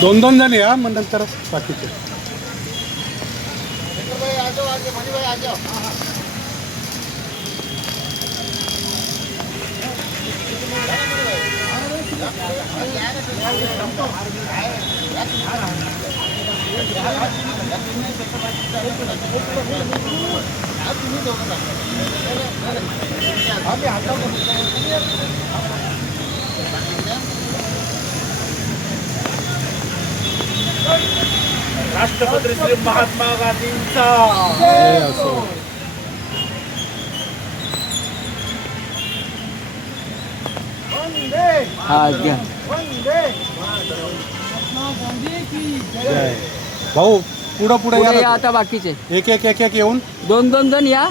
दोन दोन जण या मग नंतर बाकीचे. राष्ट्रपती श्री महात्मा गांधींचा जय असो. हा घ्या. जय. भाऊ पुढं पुढे पुढे या या. आता बाकीचे एक एक एक एक येऊन. दोन दोन जण या.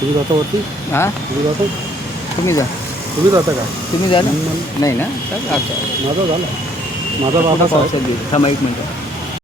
तुम्ही जाता वरती. हा तुम्ही जाता. तुम्ही जा. तुम्ही जाता का. तुम्ही जा ना. नाही ना. अच्छा माझा झाला. माझा बाबा पावसात गेली. थांबा एक मिनिट.